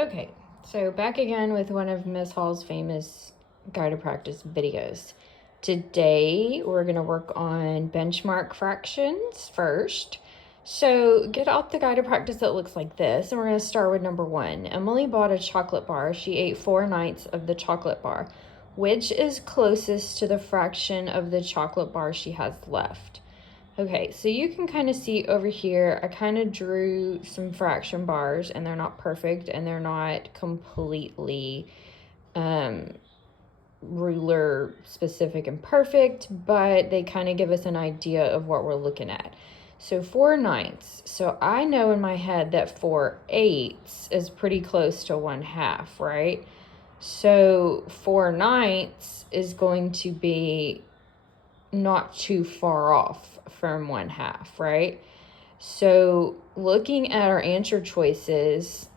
Okay, so back again with one of Miss Hall's famous guided practice videos. Today we're going to work on benchmark fractions first. So get out the guided practice that looks like this, and we're going to start with number 1. Emily bought a chocolate bar. She ate 4/9 of the chocolate bar. Which is closest to the fraction of the chocolate bar she has left? Okay, so you can kind of see over here, I kind of drew some fraction bars, and they're not perfect, and they're not completely ruler specific and perfect, but they kind of give us an idea of what we're looking at. So 4/9. So I know in my head that 4/8 is pretty close to 1/2, right? So 4/9 is going to be not too far off from 1/2, right? So looking at our answer choices,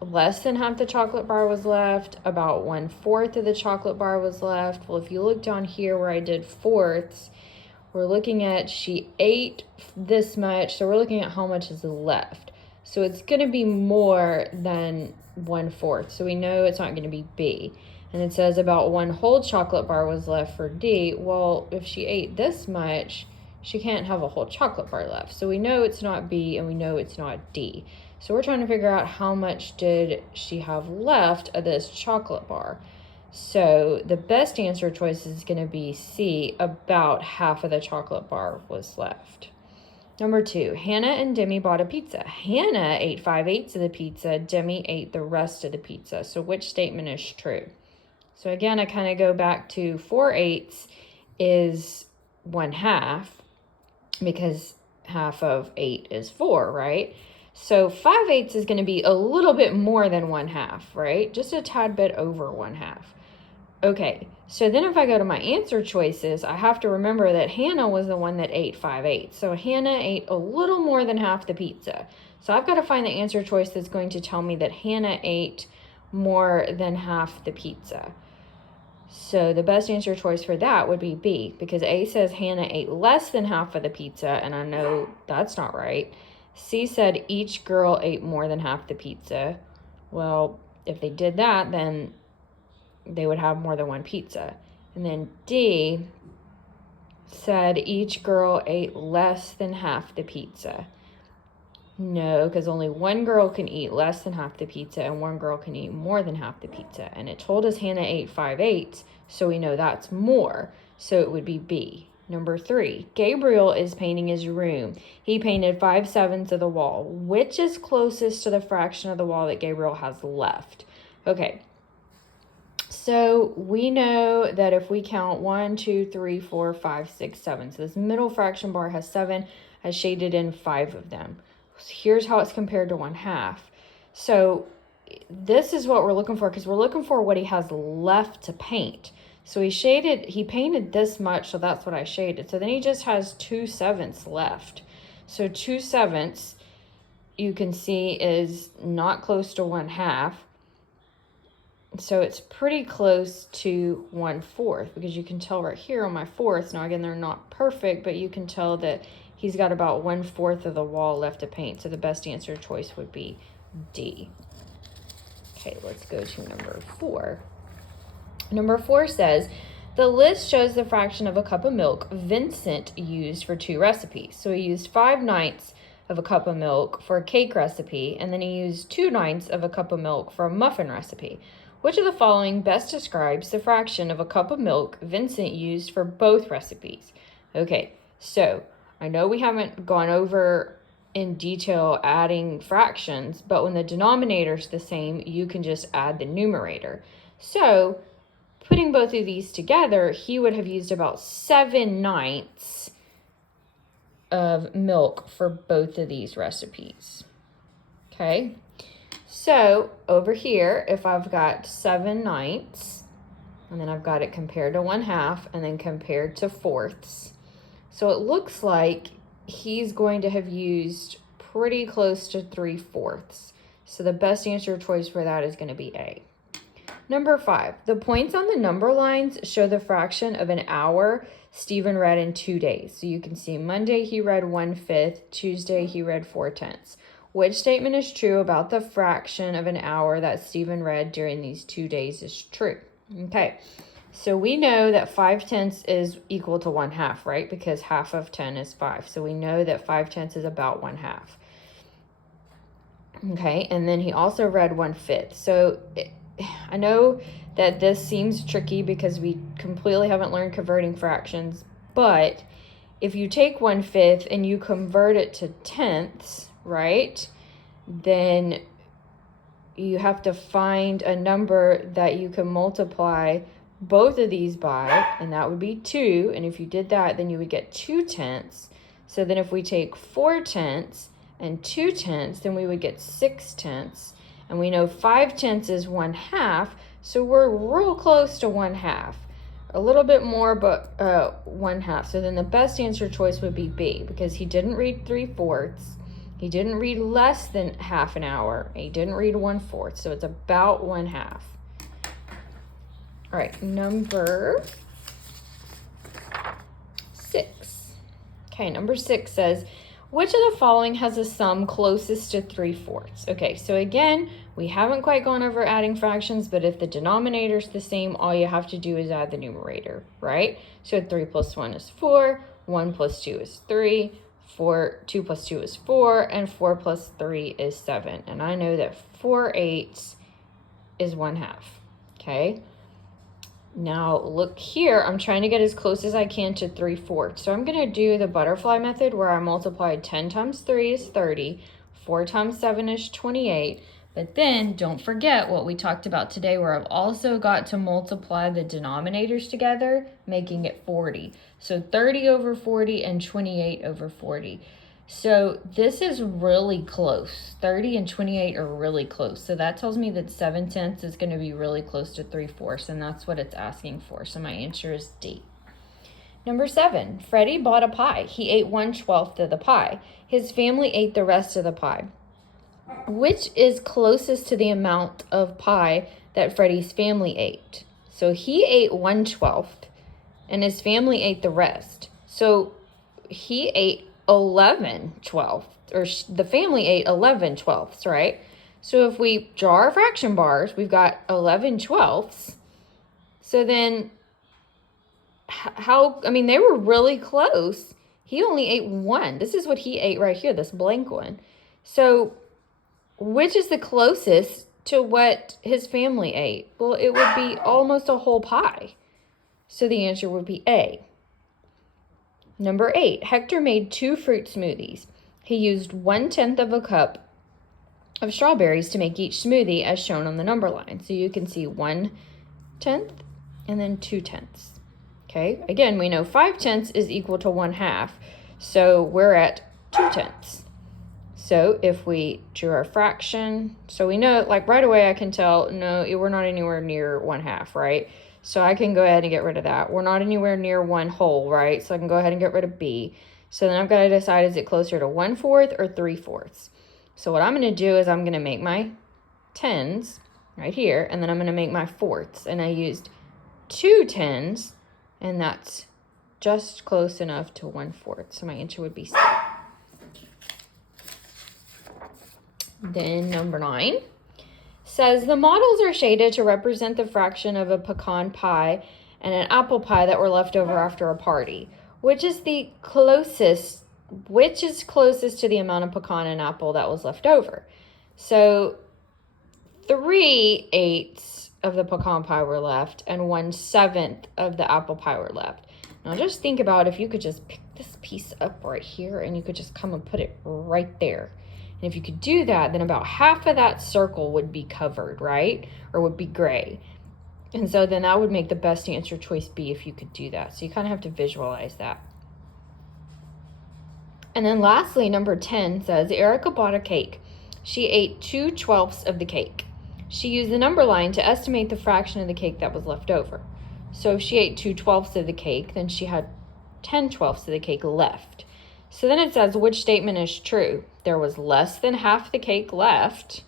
less than half the chocolate bar was left, about 1/4 of the chocolate bar was left. Well, if you look down here where I did fourths, we're looking at she ate this much, so we're looking at how much is left. So it's going to be more than 1/4, so we know it's not going to be B. And it says about 1 whole chocolate bar was left for D. Well, if she ate this much, she can't have a whole chocolate bar left. So we know it's not B, and we know it's not D. So we're trying to figure out how much did she have left of this chocolate bar. So the best answer choice is going to be C, about half of the chocolate bar was left. Number 2, Hannah and Demi bought a pizza. Hannah ate 5/8 of the pizza. Demi ate the rest of the pizza. So which statement is true? So again, I kind of go back to 4/8 is 1/2 because half of 8 is 4, right? So 5/8 is going to be a little bit more than 1/2, right? Just a tad bit over 1/2. Okay, so then if I go to my answer choices, I have to remember that Hannah was the one that ate 5/8. So Hannah ate a little more than half the pizza. So I've got to find the answer choice that's going to tell me that Hannah ate more than half the pizza. So the best answer choice for that would be B, because A says Hannah ate less than half of the pizza, and I know that's not right. C said each girl ate more than half the pizza. Well, if they did that, then they would have more than one pizza. And then D said each girl ate less than half the pizza. No, because only one girl can eat less than half the pizza and one girl can eat more than half the pizza. And it told us Hannah ate 5/8, so we know that's more. So it would be B. Number 3, Gabriel is painting his room. He painted 5/7 of the wall. Which is closest to the fraction of the wall that Gabriel has left? Okay, so we know that if we count 1, 2, 3, 4, 5, 6, 7. So this middle fraction bar has 7. I shaded in 5 of them. Here's how it's compared to 1/2. So this is what we're looking for, because we're looking for what he has left to paint. So he painted this much, so that's what I shaded. So then he just has 2/7 left. So 2/7 you can see is not close to 1/2. So it's pretty close to 1/4, because you can tell right here on my fourths. Now again, they're not perfect, but you can tell that he's got about 1/4 of the wall left to paint. So the best answer choice would be D. Okay, let's go to number 4. Number 4 says, the list shows the fraction of a cup of milk Vincent used for 2 recipes. So he used 5/9 of a cup of milk for a cake recipe, and then he used 2/9 of a cup of milk for a muffin recipe. Which of the following best describes the fraction of a cup of milk Vincent used for both recipes? Okay, so I know we haven't gone over in detail adding fractions, but when the denominator is the same, you can just add the numerator. So putting both of these together, he would have used about 7/9 of milk for both of these recipes. Okay, so over here, if I've got 7/9, and then I've got it compared to 1/2, and then compared to fourths. So it looks like he's going to have used pretty close to 3/4. So the best answer choice for that is going to be A. Number 5, the points on the number lines show the fraction of an hour Stephen read in 2 days. So you can see Monday he read 1/5, Tuesday he read 4/10. which statement is true about the fraction of an hour that Stephen read during these 2 days is true? Okay, so we know that 5/10 is equal to 1/2, right? Because half of 10 is 5. So we know that 5/10 is about 1/2. Okay, and then he also read 1/5. So I know that this seems tricky because we completely haven't learned converting fractions, but if you take 1/5 and you convert it to tenths, right, then you have to find a number that you can multiply both of these by, and that would be 2. And if you did that, then you would get 2/10. So then if we take 4/10 and 2/10, then we would get 6/10. And we know 5/10 is 1/2, so we're real close to 1/2. A little bit more, but 1/2. So then the best answer choice would be B, because he didn't read 3/4. He didn't read less than half an hour. He didn't read 1/4. So it's about 1/2. All right, number 6. Okay, number 6 says, which of the following has a sum closest to 3/4? Okay, so again, we haven't quite gone over adding fractions, but if the denominator's the same, all you have to do is add the numerator, right? So 3 plus 1 is 4, 1 plus 2 is 3, 2 plus 2 is 4, and 4 plus 3 is 7. And I know that 4/8 is 1/2, okay? Now look here, I'm trying to get as close as I can to 3/4. So I'm going to do the butterfly method where I multiplied 10 times 3 is 30, 4 times 7 is 28. But then don't forget what we talked about today, where I've also got to multiply the denominators together, making it 40. So 30 over 40 and 28 over 40. So this is really close. 30 and 28 are really close. So that tells me that 7/10 is going to be really close to 3/4, and that's what it's asking for. So my answer is D. Number 7, Freddie bought a pie. He ate 1/12 of the pie. His family ate the rest of the pie. Which is closest to the amount of pie that Freddie's family ate? So he ate 1/12 and his family ate the rest. So he ate 11/12, or the family ate 11/12, right? So if we draw our fraction bars, we've got 11/12. So then how, I mean, they were really close. He only ate 1. This is what he ate right here, this blank one. So which is the closest to what his family ate? Well, it would be almost a whole pie. So the answer would be A. Number 8, Hector made 2 fruit smoothies. He used 1/10 of a cup of strawberries to make each smoothie as shown on the number line. So you can see 1/10 and then 2/10. Okay, again, we know 5/10 is equal to 1/2. So we're at 2/10. So if we drew our fraction, so we know, like right away I can tell, no, we're not anywhere near 1/2, right? So I can go ahead and get rid of that. We're not anywhere near 1 whole, right? So I can go ahead and get rid of B. So then I've got to decide, is it closer to 1/4 or 3/4? So what I'm going to do is I'm going to make my 10s right here, and then I'm going to make my 4ths. And I used 2 10s, and that's just close enough to 1/4. So my answer would be C. Then number 9 says the models are shaded to represent the fraction of a pecan pie and an apple pie that were left over after a party. Which is closest to the amount of pecan and apple that was left over? So 3/8 of the pecan pie were left and 1/7 of the apple pie were left. Now just think about if you could just pick this piece up right here and you could just come and put it right there. And if you could do that, then about half of that circle would be covered, right? Or would be gray. And so then that would make the best answer choice B if you could do that. So you kind of have to visualize that. And then lastly, number 10 says, Erica bought a cake. She ate 2/12 of the cake. She used the number line to estimate the fraction of the cake that was left over. So if she ate 2/12 of the cake, then she had 10/12 of the cake left. So then it says, which statement is true? There was less than half the cake left.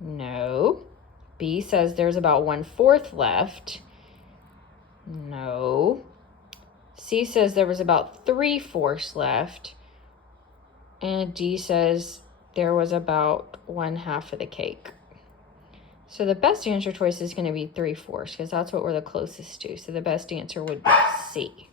No. B says there's about 1/4 left. No. C says there was about 3/4 left. And D says there was about 1/2 of the cake. So the best answer choice is going to be 3/4 because that's what we're the closest to. So the best answer would be C.